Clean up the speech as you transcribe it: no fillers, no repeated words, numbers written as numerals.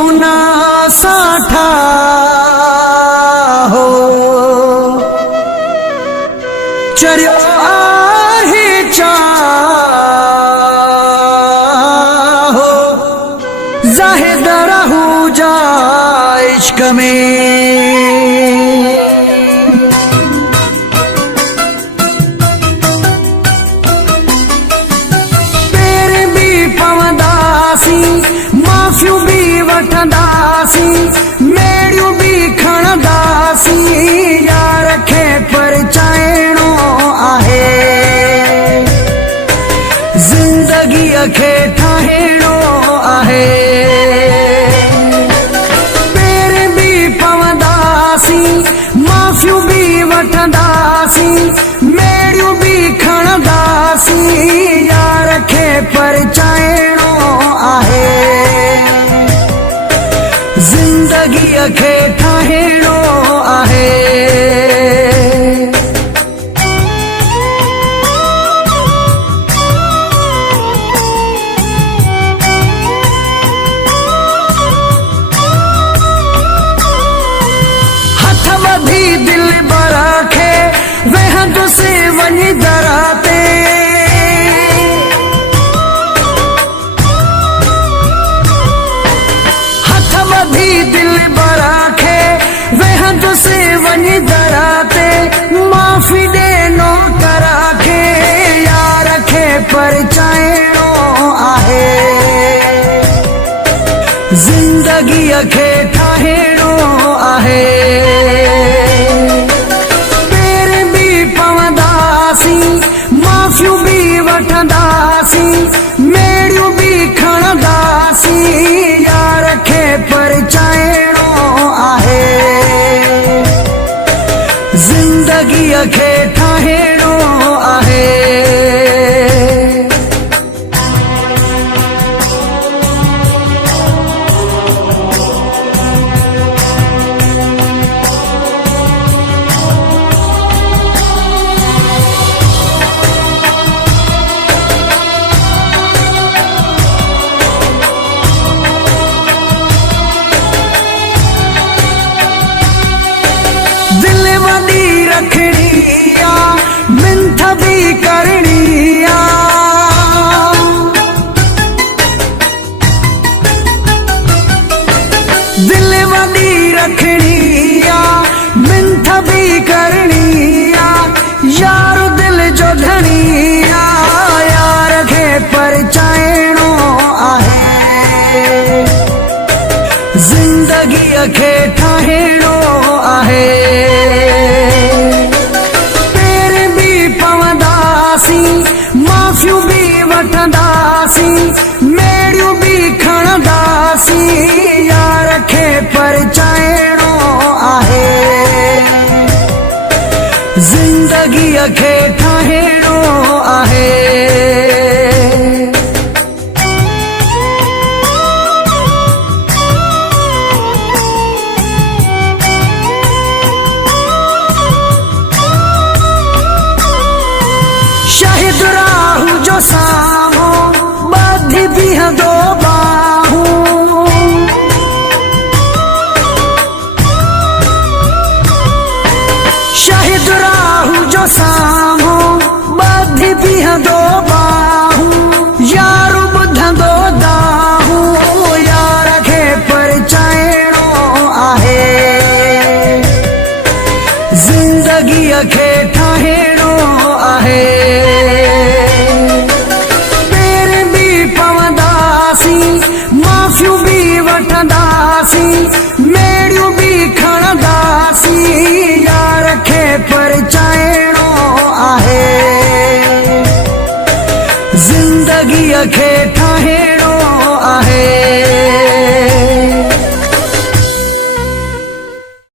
हुना साठा हो चरियो आहे चाहो जाहिद रहू जा इश्क में माफ़ियूं भी वठंदासी मेड़ियूं भी खणंदासी यार खे परचाइणो आहे ज़िंदगीअ खे ठाहिणो आहे पेर भी पवंदासी माफ़ियूं भी वठंदासी मेड़ियूं भी खणंदासी यार खे परचाइणो आहे ज़िंदगीअ खे ठाहिणो आहे हथ वधी दिल बर खे वेहंदुसि वञी दर ते दिल बरा खे वेहंदुसि वञी दर ते माफ़ी ॾे नौकर खे यार खे परचाइणो आहे ज़िंदगीअ खे ठाहिणो आहे पेर भी पवंदासी माफ़ियूं भी वठंदासी मेड़ियूं भी खणंदासी यार खे परचाइणो आहे ज़िंदगीअ खे ठाहिणो आहे दिल वॾी रखणी आ मिंथ भी करणी आ दिल वॾी रखणी आ मिंथ भी करणी आ यार दिल जो धणी आ यार खे परचाइणो आहे ज़िंदगीअ खे ठाहिणो आहे पेर भी पवंदासी माफ़ियूं भी वठंदासी मेड़ियूं भी खणंदासी यार खे परचाइणो आहे ज़िंदगीअ खे ठाहिणो आहे शाहिद राहू जो सामो ॿधी बीहंदो बाहूं शाहिद राहू जो सामो ॿधी बीहंदो बाहूं यार ॿुधंदो दाहूं यार खे परचाइणो आहे ज़िंदगीअ खे ठाहिणो आहे पेर भी पवंदासी माफ़ियूं भी वठंदासी मेड़ियूं भी खणंदासी यार खे परचाइणो आहे ज़िंदगीअ खे